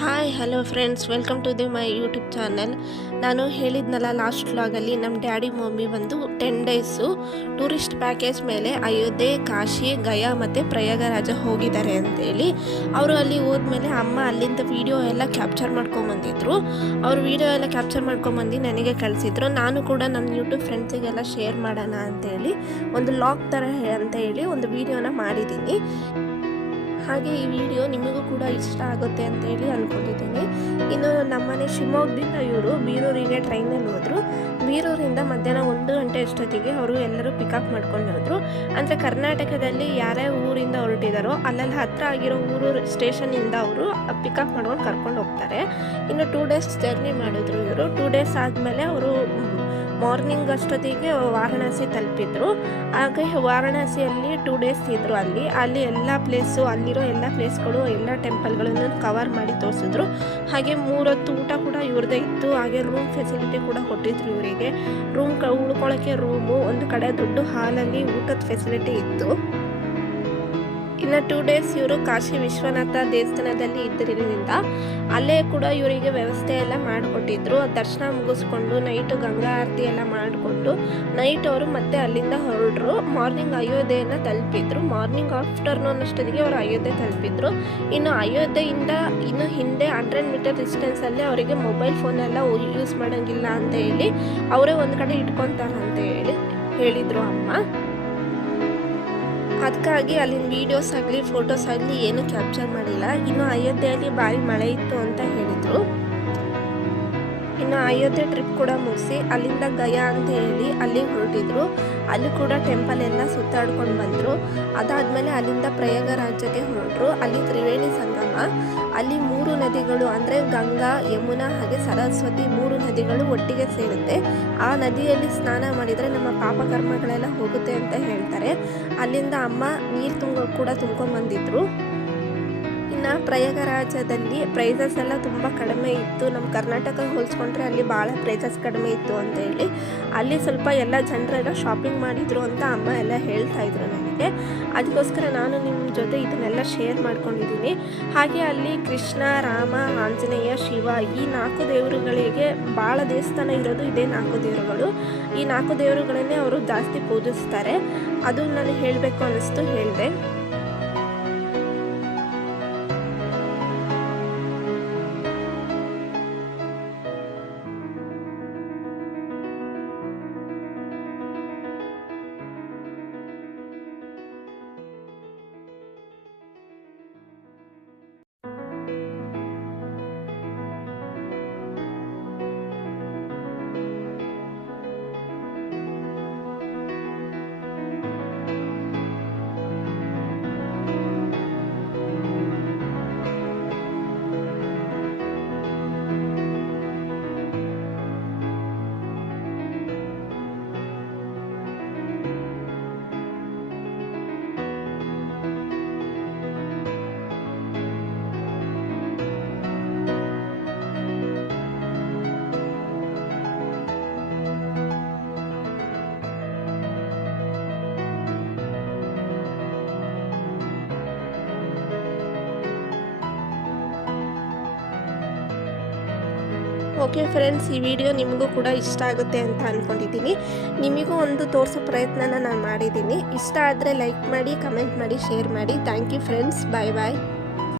Hi hello friends, welcome to my YouTube channel. ನಾನು ಹೇಳಿದ್ನಲ್ಲ last ವ್ಲಾಗಲ್ಲಿ ನಮ್ಮ ಡ್ಯಾಡಿ ಮಮ್ಮಿ ಬಂದು 10 ಡೇಸು ಟೂರಿಸ್ಟ್ ಪ್ಯಾಕೇಜ್ ಮೇಲೆ ಅಯೋಧ್ಯೆ, ಕಾಶಿ, ಗಯಾ ಮತ್ತು ಪ್ರಯಾಗರಾಜ ಹೋಗಿದ್ದಾರೆ ಅಂತೇಳಿ. ಅವರು ಅಲ್ಲಿ ಹೋದ್ಮೇಲೆ ಅಮ್ಮ ಅಲ್ಲಿಂದ ವೀಡಿಯೋ ಎಲ್ಲ ಕ್ಯಾಪ್ಚರ್ ಮಾಡ್ಕೊಂಬಂದಿದ್ರು. ಅವ್ರು ವೀಡಿಯೋ ಎಲ್ಲ ಕ್ಯಾಪ್ಚರ್ ಮಾಡ್ಕೊಂಬಂದು ನನಗೆ ಕಳಿಸಿದ್ರು. ನಾನು ಕೂಡ ನಮ್ಮ ಯೂಟ್ಯೂಬ್ ಫ್ರೆಂಡ್ಸಿಗೆಲ್ಲ ಶೇರ್ ಮಾಡೋಣ ಅಂತೇಳಿ ಒಂದು ಲಾಗ್ ಥರ ಅಂತ ಹೇಳಿ ಒಂದು ವೀಡಿಯೋನ ಮಾಡಿದ್ದೀನಿ. ಹಾಗೆ ಈ ವಿಡಿಯೋ ನಿಮಗೂ ಕೂಡ ಇಷ್ಟ ಆಗುತ್ತೆ ಅಂತ ಹೇಳಿ ಅಂದ್ಕೊಂಡಿದ್ದೀನಿ. ಇನ್ನು ನಮ್ಮನೆ ಶಿವಮೊಗ್ಗದಿಂದ ಇವರು ಬೀರೂರಿಗೆ ಟ್ರೈನಲ್ಲಿ ಹೋದರು. ಬೀರೂರಿಂದ ಮಧ್ಯಾಹ್ನ 1 ಗಂಟೆ ಅಷ್ಟೊತ್ತಿಗೆ ಅವರು ಎಲ್ಲರೂ ಪಿಕಪ್ ಮಾಡ್ಕೊಂಡು ಹೋದರು. ಅಂದರೆ ಕರ್ನಾಟಕದಲ್ಲಿ ಯಾರ್ಯಾವ ಊರಿಂದ ಹೊರಟಿದ್ದಾರೋ ಅಲ್ಲೆಲ್ಲ ಹತ್ತಿರ ಆಗಿರೋ ಊರು ಸ್ಟೇಷನಿಂದ ಅವರು ಪಿಕಪ್ ಮಾಡ್ಕೊಂಡು ಕರ್ಕೊಂಡು ಹೋಗ್ತಾರೆ. ಇನ್ನು 2 ಡೇಸ್ ಜರ್ನಿ ಮಾಡಿದ್ರು ಇವರು. 2 ಡೇಸ್ ಆದಮೇಲೆ ಅವರು ಮಾರ್ನಿಂಗ್ ಅಷ್ಟೊತ್ತಿಗೆ ವಾರಣಾಸಿ ತಲುಪಿದ್ರು. ಹಾಗೆ ವಾರಣಾಸಿಯಲ್ಲಿ 2 ಡೇಸ್ ಇದ್ದರು. ಅಲ್ಲಿ ಎಲ್ಲ ಪ್ಲೇಸು, ಅಲ್ಲಿರೋ ಎಲ್ಲ ಪ್ಲೇಸ್ಗಳು, ಎಲ್ಲ ಟೆಂಪಲ್ಗಳನ್ನು ಕವರ್ ಮಾಡಿ ತೋರಿಸಿದ್ರು. ಹಾಗೆ 3 ಹೊತ್ತು ಊಟ ಕೂಡ ಇವ್ರದ್ದೇ ಇತ್ತು. ಹಾಗೆ ರೂಮ್ ಫೆಸಿಲಿಟಿ ಕೂಡ ಕೊಟ್ಟಿದ್ರು ಇವರಿಗೆ. ಉಳ್ಕೊಳ್ಳೋಕ್ಕೆ ರೂಮು, ಒಂದು ಕಡೆ ದೊಡ್ಡ ಹಾಲಲ್ಲಿ ಊಟದ ಫೆಸಿಲಿಟಿ ಇತ್ತು. ಇನ್ನು 2 ಡೇಸ್ ಇವರು ಕಾಶಿ ವಿಶ್ವನಾಥ ದೇವಸ್ಥಾನದಲ್ಲಿ ಇದ್ದರಿಂದ ಅಲ್ಲೇ ಕೂಡ ಇವರಿಗೆ ವ್ಯವಸ್ಥೆ ಎಲ್ಲ ಮಾಡಿಕೊಟ್ಟಿದ್ರು. ದರ್ಶನ ಮುಗಿಸ್ಕೊಂಡು ನೈಟು ಗಂಗಾ ಆರತಿ ಎಲ್ಲ ಮಾಡಿಕೊಂಡು ನೈಟ್ ಅವರು ಮತ್ತೆ ಅಲ್ಲಿಂದ ಹೊರಟರು. ಮಾರ್ನಿಂಗ್ ಅಯೋಧ್ಯೆಯನ್ನು ತಲುಪಿದ್ರು. ಮಾರ್ನಿಂಗ್ ಆಫ್ಟರ್ನೂನ್ ಅಷ್ಟೊತ್ತಿಗೆ ಅವರು ಅಯೋಧ್ಯೆ ತಲುಪಿದ್ರು. ಇನ್ನು ಅಯೋಧ್ಯೆಯಿಂದ ಇನ್ನು ಹಿಂದೆ 100 ಮೀಟರ್ ಡಿಸ್ಟೆನ್ಸಲ್ಲೇ ಅವರಿಗೆ ಮೊಬೈಲ್ ಫೋನೆಲ್ಲ ಯೂಸ್ ಮಾಡೋಂಗಿಲ್ಲ ಅಂತ ಹೇಳಿ ಅವರೇ ಒಂದು ಕಡೆ ಇಟ್ಕೊತಾರೆ ಅಂತ ಹೇಳಿದರು ಅಮ್ಮ. ಅದಕ್ಕಾಗಿ ಅಲ್ಲಿನ ವೀಡಿಯೋಸ್ ಆಗಲಿ ಫೋಟೋಸ್ ಆಗಲಿ ಏನೂ ಕ್ಯಾಪ್ಚರ್ ಮಾಡಿಲ್ಲ. ಇನ್ನು ಅಯೋಧ್ಯೆಯಲ್ಲಿ ಭಾರಿ ಮಳೆ ಇತ್ತು ಅಂತ ಹೇಳಿದರು. ಇನ್ನು ಅಯೋಧ್ಯೆ ಟ್ರಿಪ್ ಕೂಡ ಮುಗಿಸಿ ಅಲ್ಲಿಂದ ಗಯಾ ಅಂತ ಹೇಳಿ ಅಲ್ಲಿಗೆ ಹೊರಟಿದ್ರು. ಅಲ್ಲಿ ಕೂಡ ಟೆಂಪಲ್ ಎಲ್ಲ ಸುತ್ತಾಡ್ಕೊಂಡು ಬಂದರು. ಅದಾದಮೇಲೆ ಅಲ್ಲಿಂದ ಪ್ರಯಾಗರಾಜಕ್ಕೆ ಹೊರಟರು. ಅಲ್ಲಿ ತ್ರಿವೇಣಿ ಸಂಗಮ, ಅಲ್ಲಿ 3 ನದಿಗಳು ಅಂದರೆ ಗಂಗಾ, ಯಮುನಾ ಹಾಗೆ ಸರಸ್ವತಿ 3 ನದಿಗಳು ಒಟ್ಟಿಗೆ ಸೇರುತ್ತೆ. ಆ ನದಿಯಲ್ಲಿ ಸ್ನಾನ ಮಾಡಿದರೆ ನಮ್ಮ ಪಾಪಕರ್ಮಗಳೆಲ್ಲ ಹೋಗುತ್ತೆ ಅಂತ ಹೇಳ್ತಾರೆ. ಅಲ್ಲಿಂದ ಅಮ್ಮ ನೀರು ತುಂಬ್ಕೊಂಡ್ಬಂದಿದ್ರು. ಇನ್ನು ಪ್ರಯಾಗರಾಜದಲ್ಲಿ ಪ್ರೈಸಸ್ ಎಲ್ಲ ತುಂಬ ಕಡಿಮೆ ಇತ್ತು. ನಮ್ಮ ಕರ್ನಾಟಕ ಹೋಲಿಸ್ಕೊಂಡ್ರೆ ಅಲ್ಲಿ ಭಾಳ ಪ್ರೈಸಸ್ ಕಡಿಮೆ ಇತ್ತು ಅಂತ ಹೇಳಿ ಅಲ್ಲಿ ಸ್ವಲ್ಪ ಎಲ್ಲ ಜನರೆಲ್ಲ ಶಾಪಿಂಗ್ ಮಾಡಿದರು ಅಂತ ಅಮ್ಮ ಎಲ್ಲ ಹೇಳ್ತಾ ಇದ್ರು ನನಗೆ. ಅದಕ್ಕೋಸ್ಕರ ನಾನು ನಿಮ್ಮ ಜೊತೆ ಇದನ್ನೆಲ್ಲ ಶೇರ್ ಮಾಡ್ಕೊಂಡಿದ್ದೀನಿ. ಹಾಗೆ ಅಲ್ಲಿ ಕೃಷ್ಣ, ರಾಮ, ಆಂಜನೇಯ, ಶಿವ ಈ 4 ದೇವರುಗಳಿಗೆ ಭಾಳ ದೇವಸ್ಥಾನ ಇರೋದು ಇದೇ 4 ದೇವರುಗಳು. ಈ 4 ದೇವರುಗಳನ್ನೇ ಅವರು ಜಾಸ್ತಿ ಪೂಜಿಸ್ತಾರೆ. ಅದು ನಾನು ಹೇಳಬೇಕು ಅನ್ನಿಸ್ತು, ಹೇಳಿದೆ. ಓಕೆ ಫ್ರೆಂಡ್ಸ್, ಈ ವಿಡಿಯೋ ನಿಮಗೂ ಕೂಡ ಇಷ್ಟ ಆಗುತ್ತೆ ಅಂತ ಅಂದ್ಕೊಂಡಿದ್ದೀನಿ. ನಿಮಗೂ ಒಂದು ತೋರಿಸೋ ಪ್ರಯತ್ನನ ನಾನು ಮಾಡಿದ್ದೀನಿ. ಇಷ್ಟ ಆದರೆ ಲೈಕ್ ಮಾಡಿ, ಕಮೆಂಟ್ ಮಾಡಿ, ಶೇರ್ ಮಾಡಿ. Thank you friends. Bye bye.